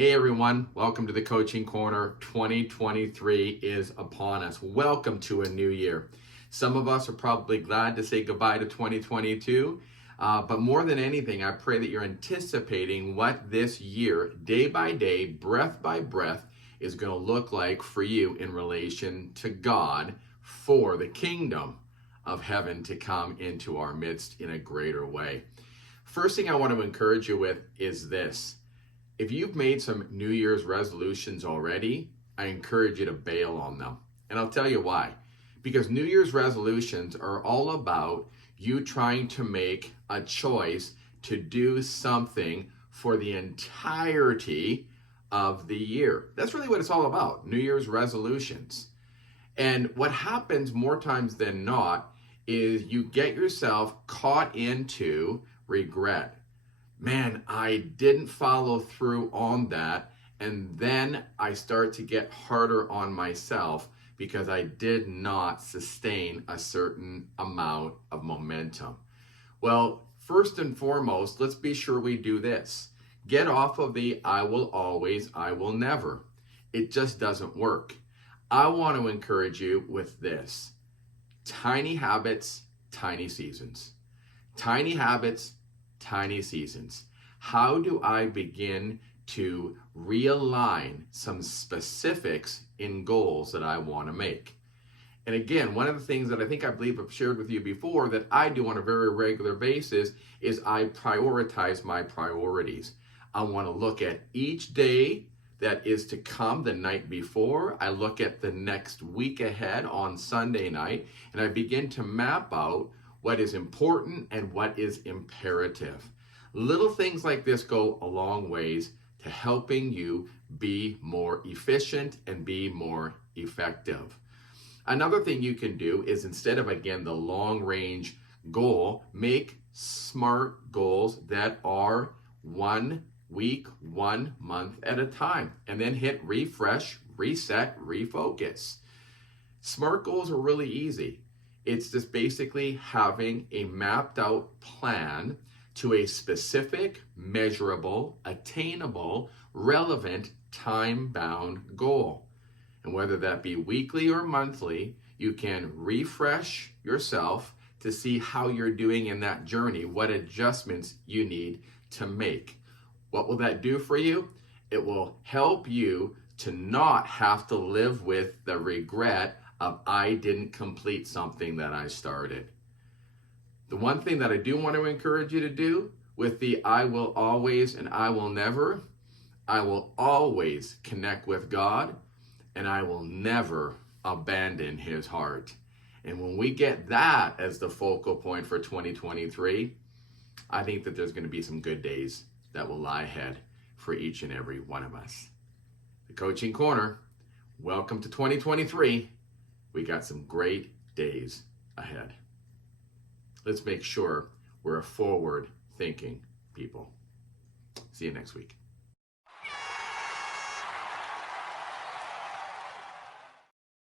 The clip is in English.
Hey everyone, welcome to the Coaching Corner. 2023 is upon us. Welcome to a new year. Some of us are probably glad to say goodbye to 2022, but more than anything, I pray that you're anticipating what this year, day by day, breath by breath, is going to look like for you in relation to God for the kingdom of heaven to come into our midst in a greater way. First thing I want to encourage you with is this. If you've made some New Year's resolutions already, I encourage you to bail on them. And I'll tell you why. Because New Year's resolutions are all about you trying to make a choice to do something for the entirety of the year. That's really what it's all about, New Year's resolutions. And what happens more times than not is you get yourself caught into regret. Man, I didn't follow through on that. And then I start to get harder on myself because I did not sustain a certain amount of momentum. Well, first and foremost, let's be sure we do this. Get off of the I will always, I will never. It just doesn't work. I want to encourage you with this. Tiny habits, tiny seasons. Tiny habits, tiny seasons. How do I begin to realign some specifics in goals that I want to make? And again, one of the things that I believe I've shared with you before that I do on a very regular basis is I prioritize my priorities. I want to look at each day that is to come the night before. I look at the next week ahead on Sunday night, and I begin to map out what is important and what is imperative. Little things like this go a long ways to helping you be more efficient and be more effective. Another thing you can do is instead of, again, the long range goal, make smart goals that are 1 week, 1 month at a time, and then hit refresh, reset, refocus. Smart goals are really easy. It's just basically having a mapped out plan to a specific, measurable, attainable, relevant, time-bound goal. And whether that be weekly or monthly, you can refresh yourself to see how you're doing in that journey, what adjustments you need to make. What will that do for you? It will help you to not have to live with the regret of I didn't complete something that I started. The one thing that I do want to encourage you to do with the I will always and I will never, I will always connect with God and I will never abandon his heart. And when we get that as the focal point for 2023, I think that there's going to be some good days that will lie ahead for each and every one of us. The Coaching Corner, welcome to 2023. We got some great days ahead. Let's make sure we're a forward-thinking people. See you next week.